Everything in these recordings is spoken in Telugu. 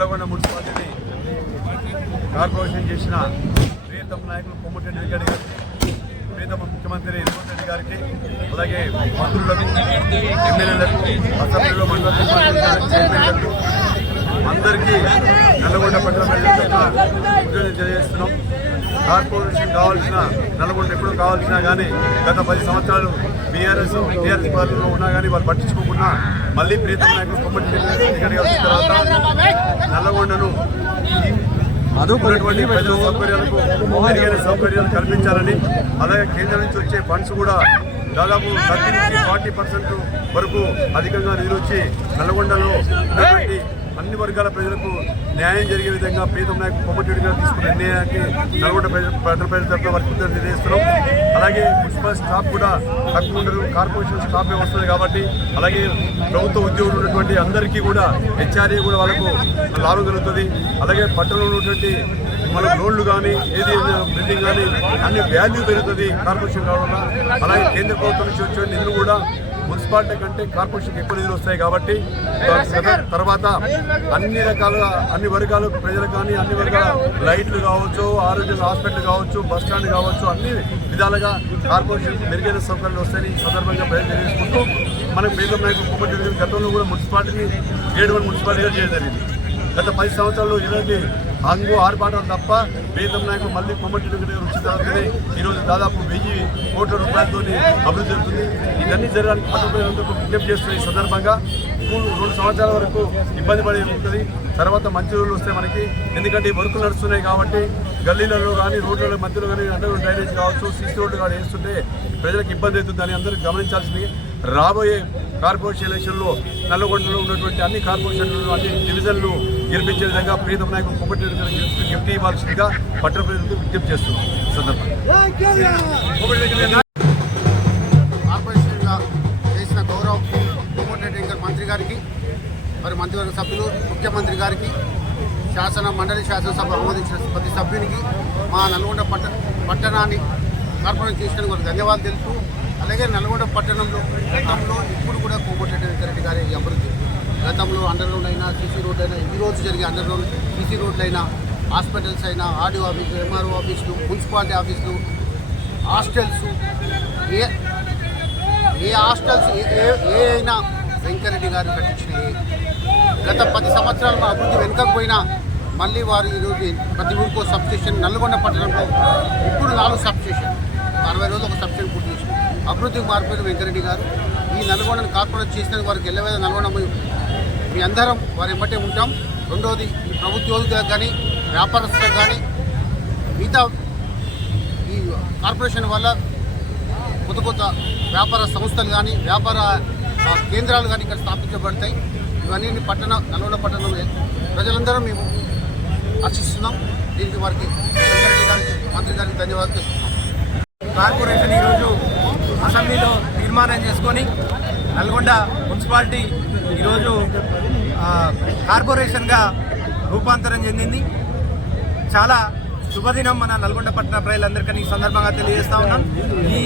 నల్లగొండ మున్సిపాలిటీని కార్పొరేషన్ చేసిన ప్రియతమ నాయకులు కోమటిరెడ్డి వెంకట గారికి, ప్రియతమ ముఖ్యమంత్రి రేవంత్ రెడ్డి గారికి, అలాగే మంత్రులకు, ఎమ్మెల్యేలకు, అసెంబ్లీలో మండల చైర్మన్లకు అందరికీ నల్లగొండ పట్టణ ప్రజలకు తెలియజేస్తున్నాం. కార్పొరేషన్ కావాల్సిన నల్లగొండ ఎప్పుడు కావాల్సినా కానీ గత 10 సంవత్సరాలు టీఆర్ఎస్ పాలనలో ఉన్నా కానీ వాళ్ళు పట్టించుకోకుండా మళ్ళీ ప్రియతమ నాయకులు కోమటిరెడ్డి వెంకట గారి తర్వాత నల్లగొండను ఉన్నటువంటి ప్రజల సౌకర్యాలకు మెరుగైన సౌకర్యాలు కల్పించాలని, అలాగే కేంద్రం నుంచి వచ్చే ఫండ్స్ కూడా దాదాపు 30 నుంచి 40% వరకు అధికంగా నిధులు వచ్చి నల్లగొండలో ఉన్నటువంటి అన్ని వర్గాల ప్రజలకు న్యాయం జరిగే విధంగా ప్రియతమ నాయకులు కోమటిరెడ్డి గారు తీసుకున్న నిర్ణయానికి నల్గొండ పట్టణ ప్రజల తరఫున వారికి తెలియజేస్తున్నాం. అలాగే మున్సిపల్ స్టాఫ్ కూడా తక్కువ ఉండదు, కార్పొరేషన్ స్టాఫే వస్తుంది కాబట్టి, అలాగే ప్రభుత్వ ఉద్యోగులు ఉన్నటువంటి అందరికీ కూడా హెచ్ఆర్ఏ కూడా వాళ్ళకు లాభం కలుగుతుంది. అలాగే పట్టణంలో ఉన్నటువంటి మన లోన్లు కానీ ఏది బిల్డింగ్ కానీ అన్ని వాల్యూ పెరుగుతుంది కార్పొరేషన్ కావడం వల్ల. అలాగే కేంద్ర ప్రభుత్వం నుంచి వచ్చే నిధులు కూడా మున్సిపాలిటీ కంటే కార్పొరేషన్కి ఎక్కువ నిధులు వస్తాయి కాబట్టి తర్వాత అన్ని రకాలుగా అన్ని వర్గాల ప్రజలకు కానీ అన్ని వర్గాల లైట్లు కావచ్చు, ఆరోగ్య హాస్పిటల్ కావచ్చు, బస్ స్టాండ్ కావచ్చు, అన్ని విధాలుగా కార్పొరేషన్ మెరుగైన సౌకర్యాలు వస్తాయని ఈ సందర్భంగా ప్రయత్నం చేసుకుంటూ మనం ప్రియతమ నాయకులు కోమటిరెడ్డి గతంలో కూడా మున్సిపాలిటీని 7 మున్సిపాలిటీగా చేయడం జరిగింది. గత 10 సంవత్సరాల్లో ఇలాంటి ఆర్పాటాలు తప్ప ప్రియతమ నాయకులు మళ్ళీ కోమటిరెడ్డి గారు వచ్చిన తర్వాతనే ఈరోజు దాదాపు 1000 కోట్ల రూపాయలతో అభివృద్ధి జరుగుతుంది. ఇవన్నీ జరగడానికి పట్టణంలో విజ్ఞప్తి చేస్తున్న ఈ సందర్భంగా 2 సంవత్సరాల వరకు ఇబ్బంది పడి ఉంటుంది. తర్వాత మంచి రోజులు వస్తాయి మనకి, ఎందుకంటే ఈ వర్కులు నడుస్తున్నాయి కాబట్టి గల్లీలలో కానీ రోడ్ల మధ్యలో కానీ అండర్ డ్రైనేజ్ కావచ్చు, సీసీ రోడ్లు కానీ వేస్తుంటే ప్రజలకు ఇబ్బంది అవుతుందని అందరూ గమనించాల్సింది. రాబోయే కార్పొరేషన్ ఎలక్షన్లో నల్లగొండలో ఉన్నటువంటి అన్ని కార్పొరేషన్లు అన్ని డివిజన్లు గెలిపించే విధంగా ప్రియతమ నాయకులు కోమటిరెడ్డి గారికి గిఫ్ట్ ఇవ్వాల్సిందిగా పట్టణ ప్రజలకు విజ్ఞప్తి చేస్తున్నాం. కార్పొరేషన్గా చేసిన గౌరవ కోమటిరెడ్డి గారి మంత్రి గారికి, మరి మంత్రివర్గ సభ్యులు, ముఖ్యమంత్రి గారికి, శాసనసభ ఆమోదించిన ప్రతి సభ్యునికి, మా నల్గొండ పట్టణాన్ని కార్పొరేషన్ చేసినందుకు ధన్యవాదాలు తెలుపుతూ, అలాగే నల్గొండ పట్టణంలో గతంలో ఇప్పుడు కూడా కోమటిరెడ్డి వెంకటరెడ్డి గారి అభివృద్ధి, గతంలో అండర్ గ్రౌండ్ అయినా, సీసీ రోడ్ అయినా, ఈ రోజు జరిగే అండర్ గ్రౌండ్ సీసీ రోడ్లు అయినా, హాస్పిటల్స్ అయినా, ఆర్డీఓ ఆఫీసులు, ఎంఆర్ఓ ఆఫీసులు, మున్సిపాలిటీ ఆఫీసులు, హాస్టల్స్, ఏ హాస్టల్స్ ఏ అయినా వెంకరెడ్డి గారు కట్టించినవి. గత 10 సంవత్సరాలు మా అభివృద్ధి వెనుకపోయినా మళ్ళీ వారు ఈరోజు ప్రతి ఊరికో సబ్స్టేషన్, నల్గొండ పట్టణంలో ఇప్పుడు 4 సబ్స్టేషన్, 60 రోజులు ఒక సబ్స్టేషన్ పూర్తి చేసి అభివృద్ధికి మార్పులు వెంకరెడ్డి గారు. ఈ నల్గొండను కార్పొరేట్ చేసినందుకు వారికి ఎల్లవేళ నల్గొండ మీ అందరం వారి ఎమ్మటే ఉంటాం. రెండవది, ఈ ప్రభుత్వోద్యోగులకు కానీ వ్యాపారస్తులకు కానీ మిగతా ఈ కార్పొరేషన్ వల్ల కొత్త వ్యాపార సంస్థలు కానీ వ్యాపార కేంద్రాలు కానీ ఇక్కడ స్థాపించబడతాయి. ఇవన్నీ నల్గొండ పట్టణంలో ప్రజలందరూ మేము ఆశిస్తున్నాం. దీనికి వారికి మంత్రి గారికి ధన్యవాదాలు. కార్పొరేషన్ ఈరోజు అసెంబ్లీలో తీర్మానం చేసుకొని నల్గొండ మున్సిపాలిటీ ఈరోజు కార్పొరేషన్గా రూపాంతరం చెందింది. చాలా శుభదినం మన నల్గొండ పట్టణ ప్రజలందరికీ ఈ సందర్భంగా తెలియజేస్తా ఉన్నాం. ఈ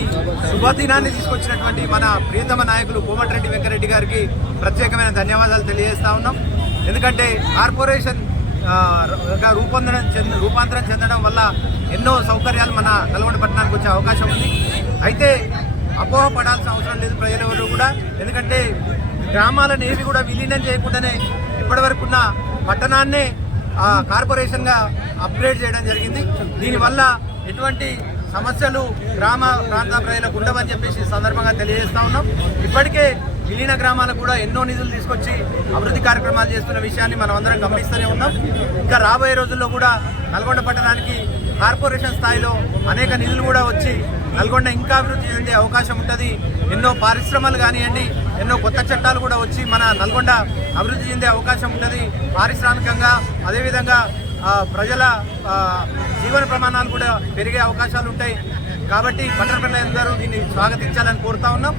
శుభదినాన్ని తీసుకొచ్చినటువంటి మన ప్రియతమ నాయకులు కోమటిరెడ్డి వెంకరెడ్డి గారికి ప్రత్యేకమైన ధన్యవాదాలు తెలియజేస్తా ఉన్నాం. ఎందుకంటే కార్పొరేషన్ రూపాంతరం చెందడం వల్ల ఎన్నో సౌకర్యాలు మన నల్గొండ పట్టణానికి వచ్చే అవకాశం ఉంది. అయితే అపోహ పడాల్సిన అవసరం లేదు ప్రజలెవరు కూడా. ఎందుకంటే గ్రామాలను ఏవి కూడా విలీనం చేయకుండానే ఇప్పటివరకున్న పట్టణాన్నే కార్పొరేషన్గా అప్గ్రేడ్ చేయడం జరిగింది. దీనివల్ల ఎటువంటి సమస్యలు గ్రామ ప్రాంత ప్రజలకు ఉండవని చెప్పేసి సందర్భంగా తెలియజేస్తా ఉన్నాం. ఇప్పటికే విలీన గ్రామాలకు కూడా ఎన్నో నిధులు తీసుకొచ్చి అభివృద్ధి కార్యక్రమాలు చేస్తున్న విషయాన్ని మనం అందరం గమనిస్తూనే ఉన్నాం. ఇంకా రాబోయే రోజుల్లో కూడా నల్గొండ పట్టణానికి కార్పొరేషన్ స్థాయిలో అనేక నిధులు కూడా వచ్చి నల్గొండ ఇంకా అభివృద్ధి చెందే అవకాశం ఉంటుంది. ఎన్నో పరిశ్రమలు కానివ్వండి, ఎన్నో కొత్త చట్టాలు కూడా వచ్చి మన నల్గొండ అభివృద్ధి చెందే అవకాశం ఉంటుంది. పారిశ్రామికంగా అదేవిధంగా ప్రజల జీవన ప్రమాణాలు కూడా పెరిగే అవకాశాలు ఉంటాయి. కాబట్టి పట్టణ ప్రజలందరూ దీన్ని స్వాగతించాలని కోరుతా ఉన్నాం.